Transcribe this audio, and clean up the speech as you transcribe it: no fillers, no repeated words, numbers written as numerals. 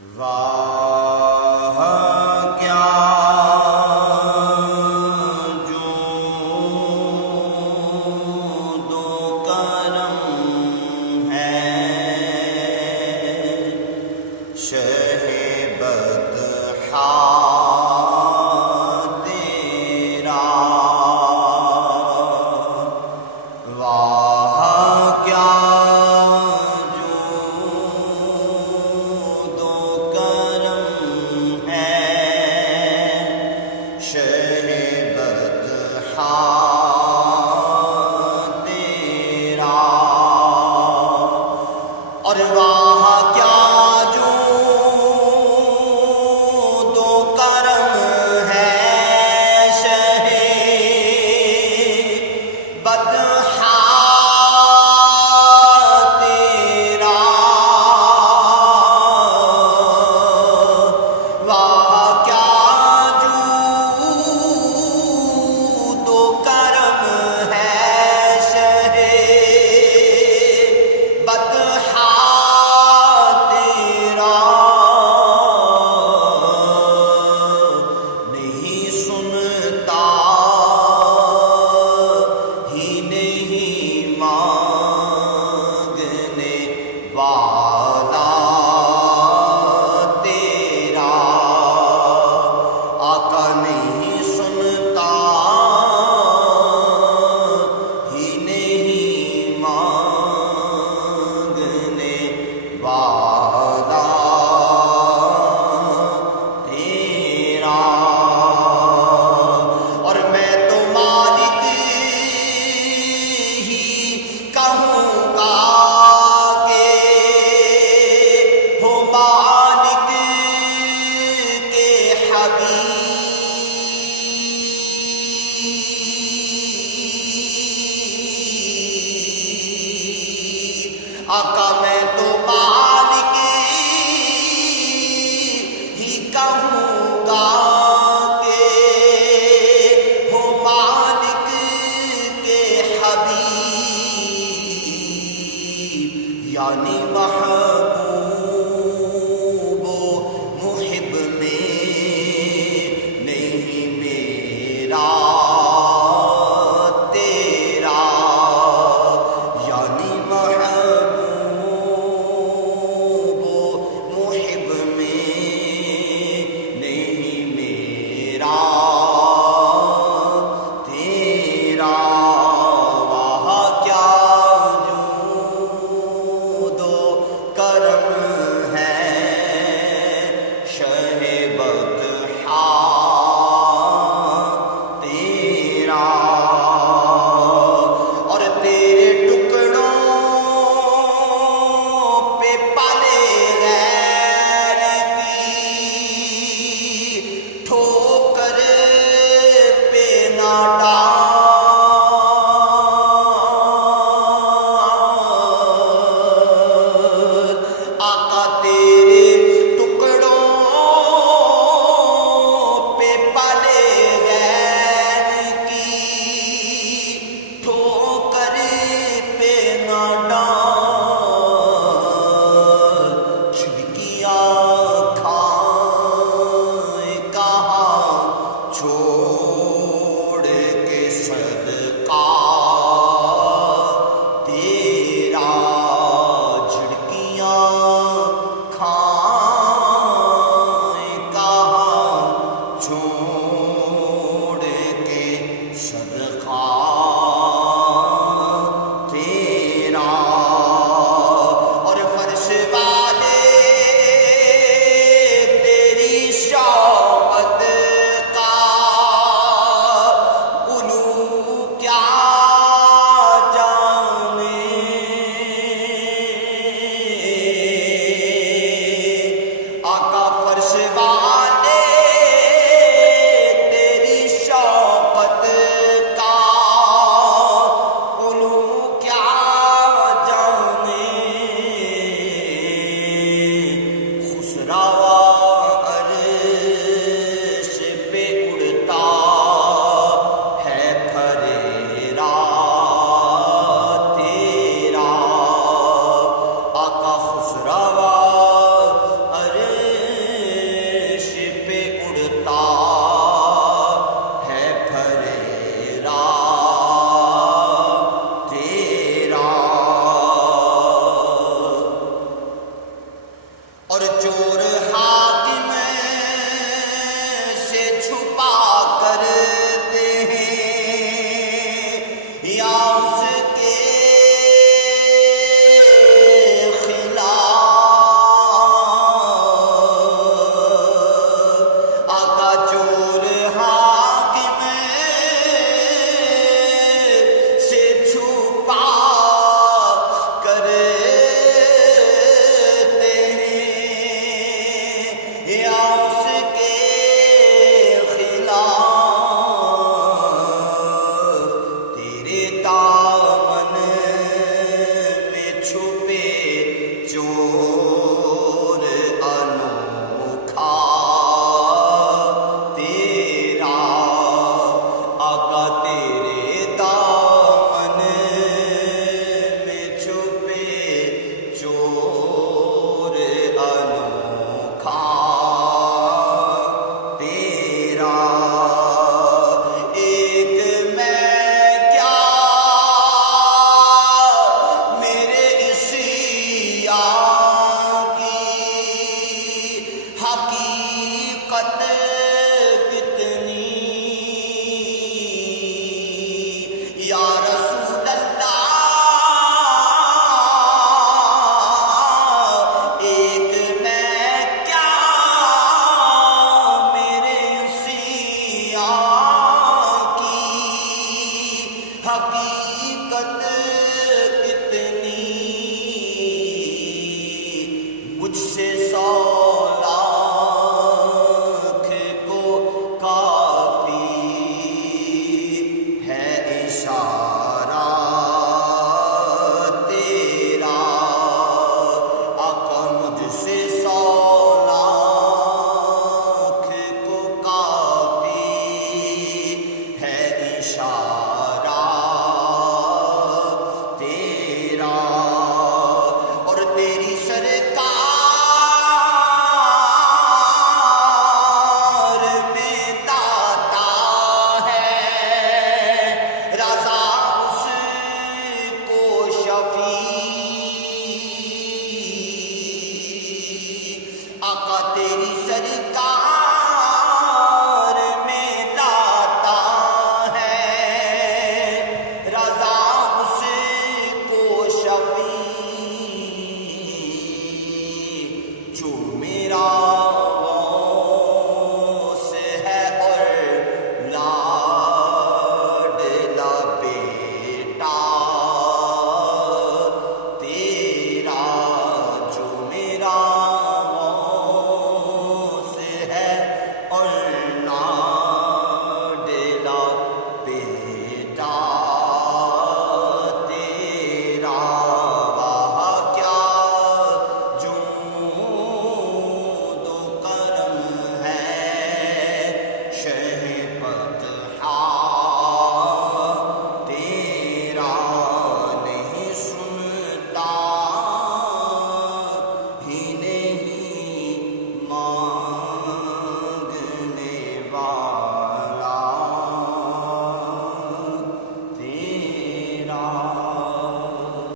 واہ کیا جود و کرم ہے شہ بدخا تیرا، واہ کیا اور واہ کیا جود و کرم ہے شہ بدخا تیرا، واہ کیا جود و کرم ہے شہ بدخا آقا میں تو مالک ہی کہوں گا کہ ہو مالک کے حبیب، یعنی محبوب و محب میں نہیں میرا تیرا، یعنی خسروا ارے اور چور حاکم سے چھپا کرتے ہیں یا اس کے خلاف آقا چور حاکم سے چھپا حقیقت کتنی مجھ سے 100 لاکھ کو کافی ہے اشارہ تیرا آقا مجھ سے 100 لاکھ کو کافی ہے اشارہ آقا تیری سرکار